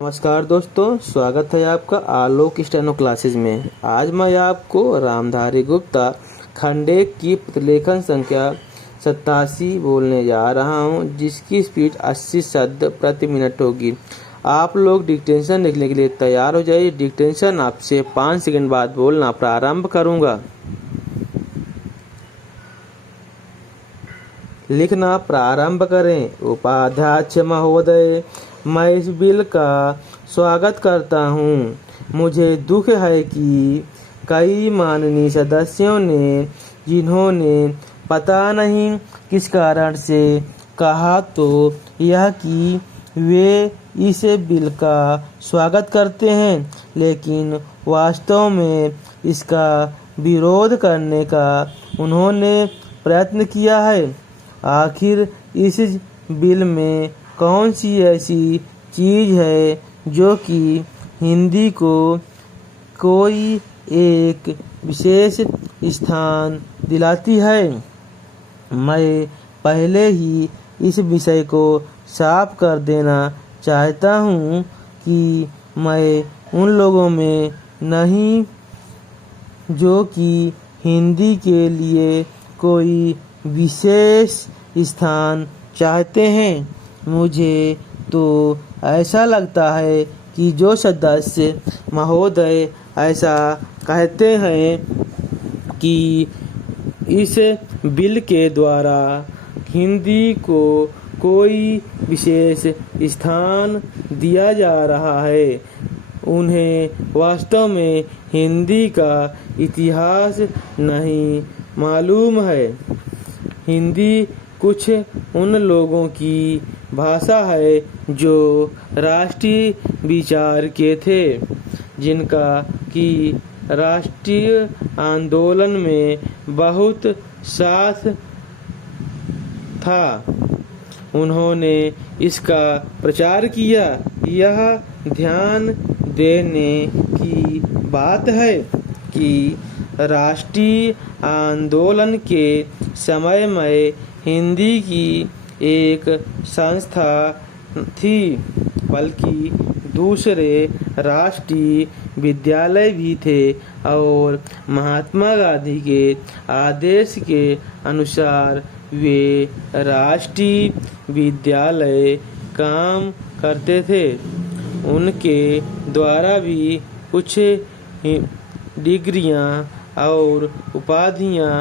नमस्कार दोस्तों, स्वागत है आपका आलोक स्टेनो क्लासेज में। आज मैं आपको रामधारी गुप्ता खंड 1 की प्रतिलेखन संख्या 87 बोलने जा रहा हूं, जिसकी स्पीड 80 शब्द प्रति मिनट होगी। आप लोग डिक्टेशन लिखने के लिए तैयार हो जाइए। डिक्टेशन आपसे 5 सेकंड बाद बोलना प्रारंभ करूंगा। लिखना प्रारंभ करें। उपाध्यक्ष महोदय, मैं इस बिल का स्वागत करता हूं। मुझे दुख है कि कई माननीय सदस्यों ने, जिन्होंने पता नहीं किस कारण से कहा तो यह कि वे इस बिल का स्वागत करते हैं, लेकिन वास्तव में इसका विरोध करने का उन्होंने प्रयत्न किया है। आखिर इस बिल में कौन सी ऐसी चीज़ है जो कि हिंदी को कोई एक विशेष स्थान दिलाती है? मैं पहले ही इस विषय को साफ कर देना चाहता हूँ कि मैं उन लोगों में नहीं जो कि हिंदी के लिए कोई विशेष स्थान चाहते हैं। मुझे तो ऐसा लगता है कि जो सदस्य महोदय ऐसा कहते हैं कि इस बिल के द्वारा हिंदी को कोई विशेष स्थान दिया जा रहा है, उन्हें वास्तव में हिंदी का इतिहास नहीं मालूम है। हिंदी कुछ उन लोगों की भाषा है जो राष्ट्रीय विचार के थे, जिनका कि राष्ट्रीय आंदोलन में बहुत साथ था। उन्होंने इसका प्रचार किया। यह ध्यान देने की बात है कि राष्ट्रीय आंदोलन के समय में हिंदी की एक संस्था थी, बल्कि दूसरे राष्ट्रीय विद्यालय भी थे और महात्मा गांधी के आदेश के अनुसार वे राष्ट्रीय विद्यालय काम करते थे। उनके द्वारा भी कुछ डिग्रियां और उपाधियां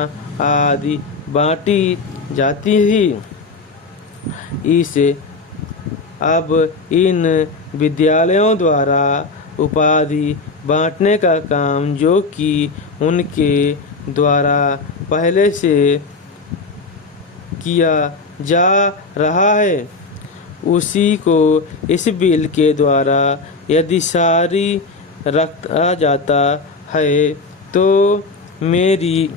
आदि बांटी जाती थी। अब इन विद्यालयों द्वारा उपाधि बांटने का काम, जो कि उनके द्वारा पहले से किया जा रहा है, उसी को इस बिल के द्वारा यदि जारी रखा जाता है तो मेरी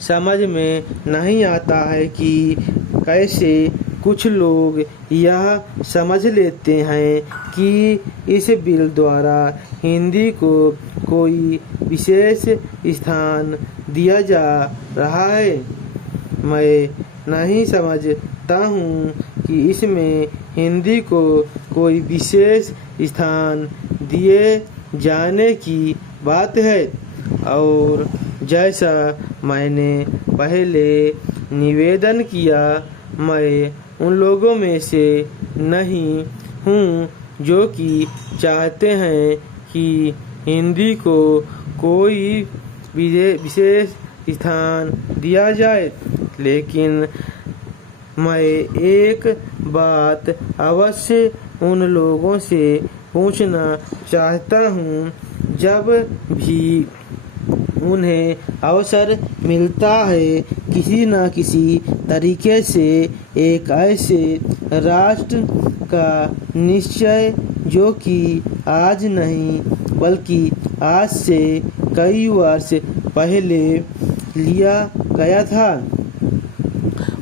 समझ में नहीं आता है कि कैसे कुछ लोग यह समझ लेते हैं कि इस बिल द्वारा हिंदी को कोई विशेष स्थान दिया जा रहा है। मैं नहीं समझता हूँ कि इसमें हिंदी को कोई विशेष स्थान दिए जाने की बात है, और जैसा मैंने पहले निवेदन किया, मैं उन लोगों में से नहीं हूँ जो कि चाहते हैं कि हिंदी को कोई विशेष स्थान दिया जाए, लेकिन मैं एक बात अवश्य उन लोगों से पूछना चाहता हूँ। जब भी उन्हें अवसर मिलता है, किसी न किसी तरीके से एक ऐसे राष्ट्र का निश्चय जो कि आज नहीं बल्कि आज से कई वर्ष पहले लिया गया था,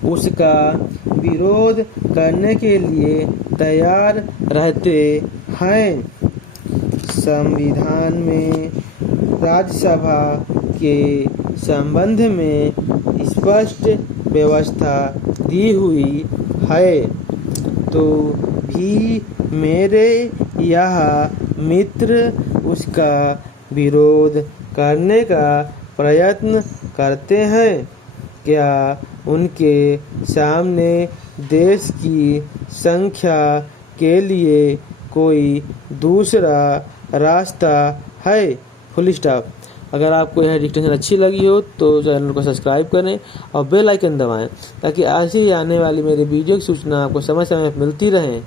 उसका विरोध करने के लिए तैयार रहते हैं। संविधान में राज्यसभा के संबंध में स्पष्ट व्यवस्था दी हुई है, तो भी मेरे यह मित्र उसका विरोध करने का प्रयत्न करते हैं? क्या उनके सामने देश की संख्या के लिए कोई दूसरा रास्ता है? Full stop. अगर आपको यह डिक्टेशन अच्छी लगी हो तो चैनल को सब्सक्राइब करें और बेल आइकन दबाएं ताकि ऐसी आने वाली मेरी वीडियो की सूचना आपको समय समय पर मिलती रहे।